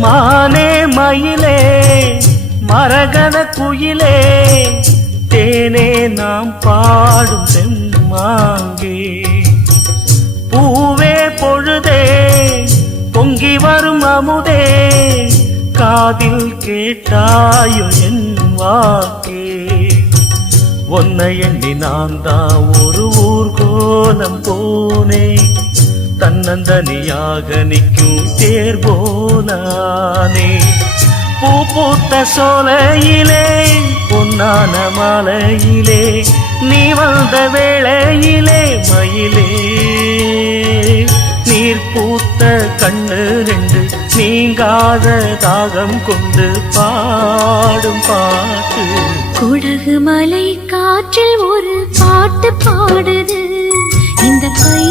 மானே மயிலே மரகத குயிலே தேனே நாம் பாடும் செம்மாங்கே பூவே பொழுதே பொங்கி வரும் அமுதே காதில் கேட்டாயோ என் வாக்கே உன்னை எண்ணி நான் தான் ஒரு ஊர்கோலம் போனே தன்னந்தனியாக நிற்கும் தேர் போனானே பூ பூத்த சோலையிலே பொன்னான மாலையிலே நீ வந்த வேளையிலே மயிலே நீர் பூத்த கண்ணு ரெண்டு நீங்காத தாகம் கொண்டு பாடும் பாட்டு குடகு மலை காற்றில் ஒரு பாட்டு பாடுது இந்த கை